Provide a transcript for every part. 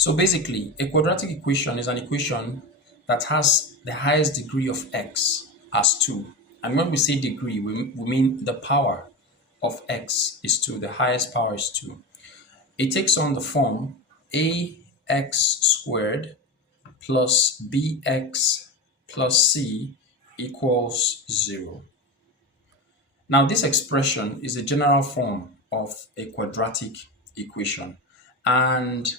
So basically, a quadratic equation is an equation that has the highest degree of x as 2. And when we say degree, we mean the power of x is 2, the highest power is 2. It takes on the form ax squared plus bx plus c equals 0. Now, this expression is a general form of a quadratic equation, and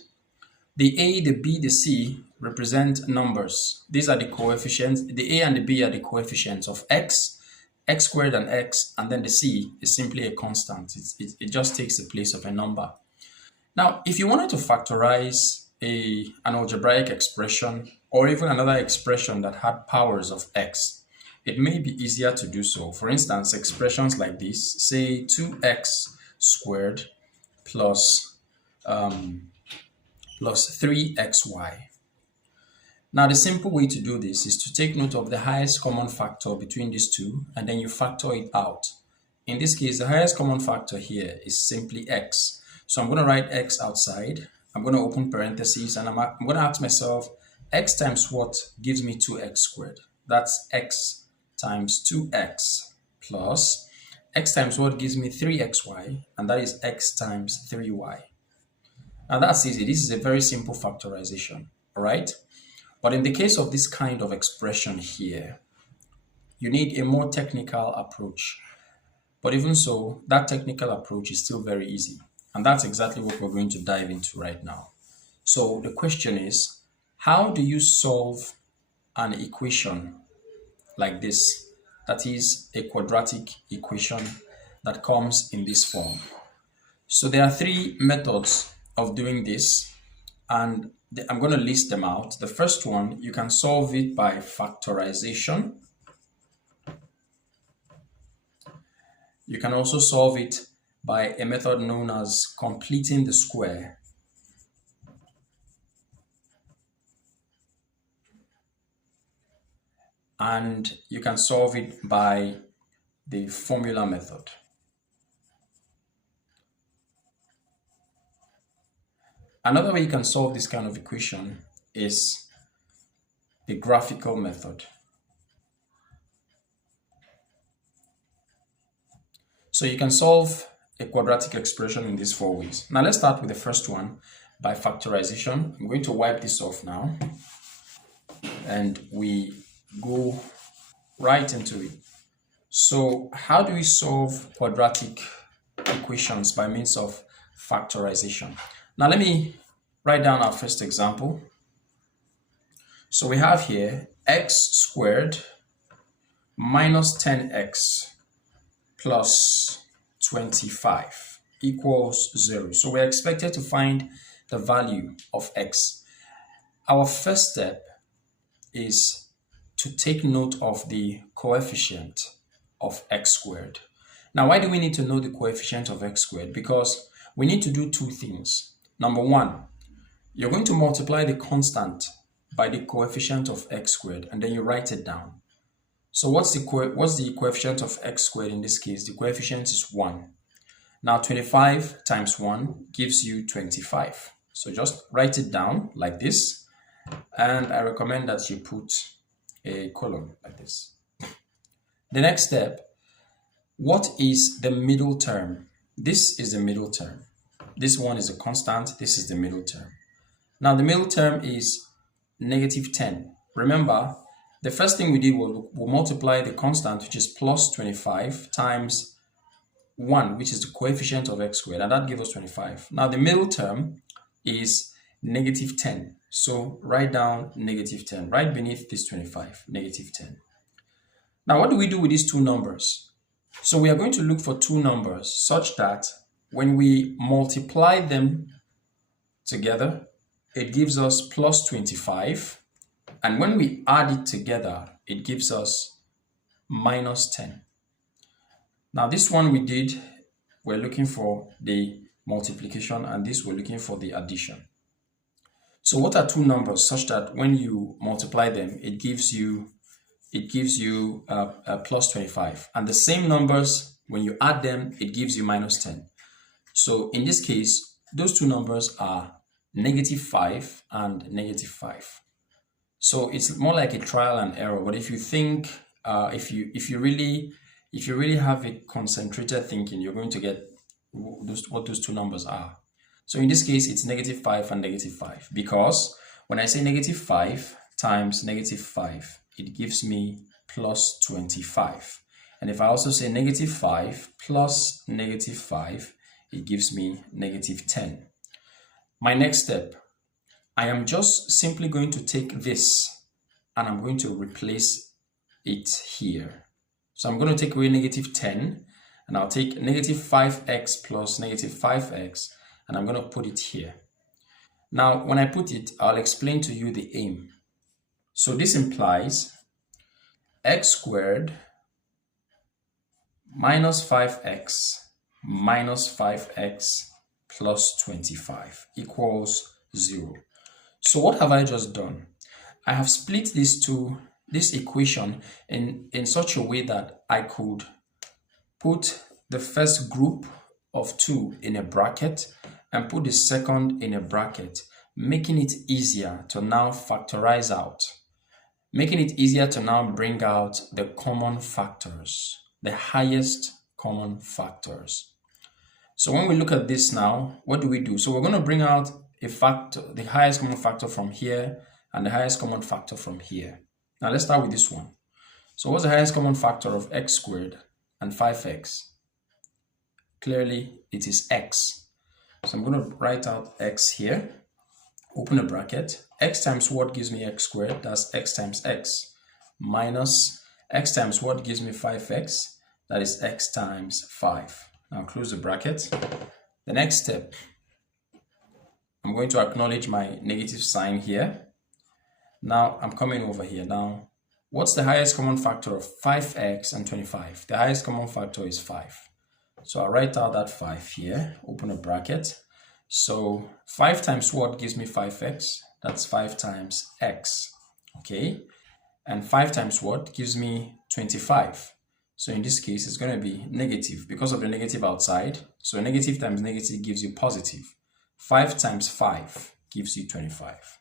the a, the b, the c represent numbers. These are the coefficients. The a and the b are the coefficients of x, x squared and x, and then the c is simply a constant. It just takes the place of a number. Now, if you wanted to factorize an algebraic expression or even another expression that had powers of x, it may be easier to do so. For instance, expressions like this, say 2x squared plus 3xy. Now, the simple way to do this is to take note of the highest common factor between these two, and then you factor it out. In this case, the highest common factor here is simply x. So I'm going to write x outside. I'm going to open parentheses, and I'm going to ask myself, x times what gives me 2x squared? That's x times 2x plus x times what gives me 3xy, and that is x times 3y. Now that's easy. This is a very simple factorization, all right? But in the case of this kind of expression here, you need a more technical approach. But even so, that technical approach is still very easy. And that's exactly what we're going to dive into right now. So the question is, how do you solve an equation like this, that is a quadratic equation that comes in this form? So there are three methods of doing this, and I'm going to list them out. The first one, you can solve it by factorization. You can also solve it by a method known as completing the square. And you can solve it by the formula method. Another way you can solve this kind of equation is the graphical method. So you can solve a quadratic expression in these four ways. Now let's start with the first one by factorization. I'm going to wipe this off now, and we go right into it. So how do we solve quadratic equations by means of factorization? Now let me write down our first example. So we have here x squared minus 10x plus 25 equals 0. So we're expected to find the value of x. Our first step is to take note of the coefficient of x squared. Now, why do we need to know the coefficient of x squared? Because we need to do two things. Number one, you're going to multiply the constant by the coefficient of x squared, and then you write it down. So what's the coefficient of x squared in this case? The coefficient is 1. Now 25 times 1 gives you 25. So just write it down like this, and I recommend that you put a colon like this. The next step, what is the middle term? This is the middle term. This one is a constant. This is the middle term. Now the middle term is negative 10. Remember, the first thing we did was we'll multiply the constant, which is plus 25, times 1, which is the coefficient of x squared, and that gives us 25. Now the middle term is negative 10. So write down negative 10 right beneath this 25, negative 10. Now what do we do with these two numbers? So we are going to look for two numbers such that when we multiply them together, it gives us plus 25. And when we add it together, it gives us minus 10. Now this one we did, we're looking for the multiplication, and this we're looking for the addition. So what are two numbers such that when you multiply them, it gives you plus 25, and the same numbers, when you add them, it gives you minus 10. So in this case, those two numbers are -5 and -5. So it's more like a trial and error. But if you think, if you really have a concentrated thinking, you're going to get what those two numbers are. So in this case, it's -5 and -5, because when I say -5 times -5, it gives me plus 25. And if I also say -5 plus -5, it gives me -10. My next step, I am just simply going to take this and I'm going to replace it here. So I'm going to take away -10 and I'll take -5x plus -5x and I'm going to put it here. Now, when I put it, I'll explain to you the aim. So this implies x squared minus 5x minus 5x plus 25 equals 0. So what have I just done? I have split this equation in such a way that I could put the first group of 2 in a bracket and put the second in a bracket, making it easier to now factorize out, making it easier to now bring out the common factors, the highest common factors. So when we look at this now, what do? So we're going to bring out a factor, the highest common factor from here and the highest common factor from here. Now let's start with this one. So what's the highest common factor of x squared and 5x? Clearly it is x. So I'm going to write out x here, open a bracket. X times what gives me x squared? That's x times x, minus x times what gives me 5x? That is x times 5. Now close the bracket. The next step, I'm going to acknowledge my negative sign here. Now I'm coming over here. Now, what's the highest common factor of 5x and 25? The highest common factor is 5. So I'll write out that 5 here, open a bracket. So 5 times what gives me 5x? That's 5 times x, okay? And 5 times what gives me 25? So in this case, it's going to be negative because of the negative outside. So negative times negative gives you positive. 5 times 5 gives you 25.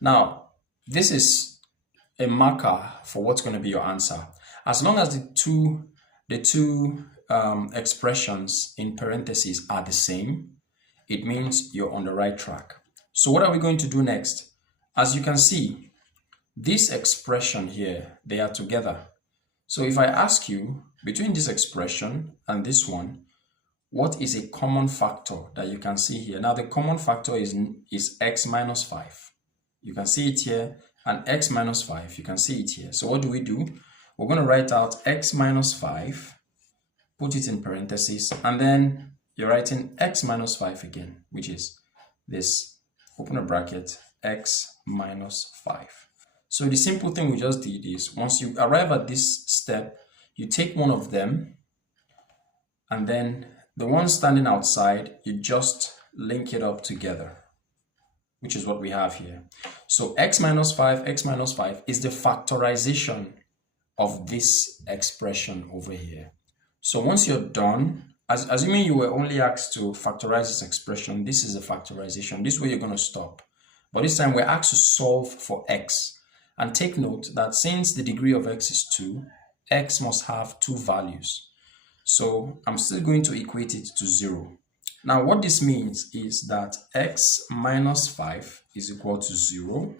Now, this is a marker for what's going to be your answer. As long as the two expressions in parentheses are the same, it means you're on the right track. So what are we going to do next? As you can see, this expression here, they are together. So if I ask you, between this expression and this one, what is a common factor that you can see here? Now the common factor is x minus 5. You can see it here, and x minus 5, you can see it here. So what do? We're going to write out x minus 5, put it in parentheses, and then you're writing x minus 5 again, which is this, open a bracket, x minus 5. So the simple thing we just did is, once you arrive at this step, you take one of them, and then the one standing outside, you just link it up together, which is what we have here. So x minus 5 is the factorization of this expression over here. So once you're done, assuming you were only asked to factorize this expression, this is a factorization. This is where you're going to stop. But this time we're asked to solve for x. And take note that since the degree of x is 2, x must have 2 values. So I'm still going to equate it to 0. Now what this means is that x minus 5 is equal to 0,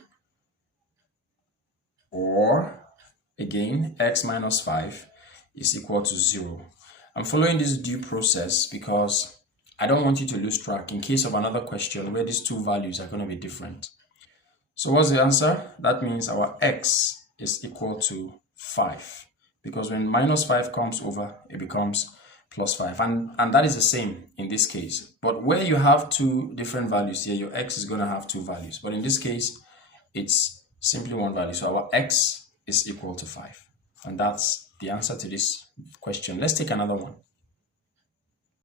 or again, x minus 5 is equal to 0. I'm following this due process because I don't want you to lose track in case of another question where these two values are going to be different. So what's the answer? That means our x is equal to 5, because when minus 5 comes over, it becomes plus 5, and that is the same in this case. But where you have two different values here, your x is going to have 2 values, but in this case it's simply 1 value. So our x is equal to 5, and that's the answer to this question. Let's take another one.